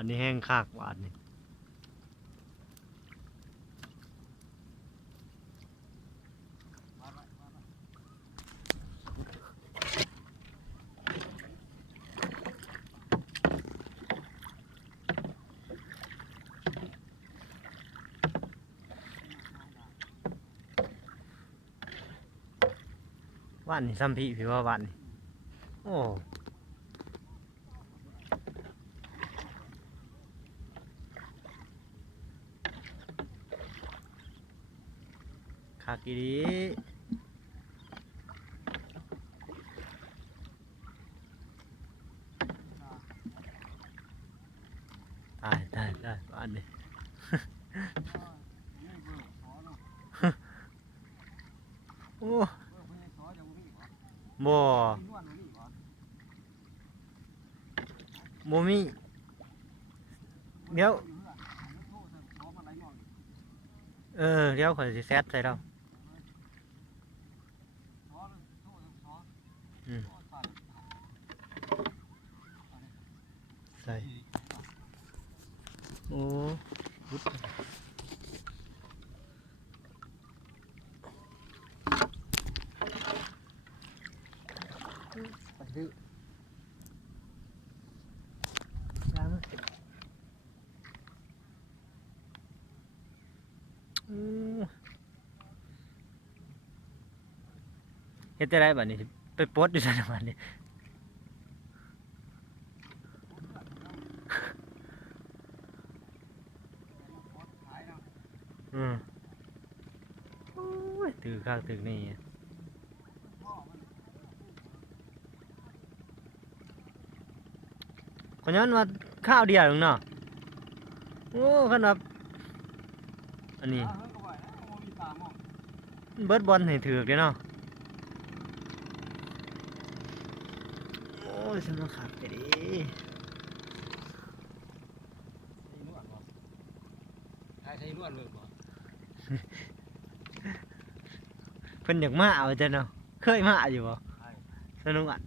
อันนี้แห้งคากหวานนี่หวานนี่ซ้ำพี่พี่ว่าหวานนี่โอ้คากอีดีตายหวานนี่ โอ้บ่บ่มีเดี๋ยวเดี๋ยวข่อยสิแซดใส่เราอืมใส่โอ้พุดไปดื้อล้างมือเฮ็ดจะได้บัดนี้ไปปลดอยู่ซั่นบัดนี้อืมโอ้ยถือข้างถือนี่คนย้อนว่าข้าวเดียวนึงเนาะโอ้ขนาดอันนี้เบิดบอลให้ถือเด้เนาะโอ้ยฉันมาขับไปดิใช้นวดเลยบ่ เพิ่นอยากมาเอาจังเนาะเคยมาอยู่บ่สนุกอ่ะ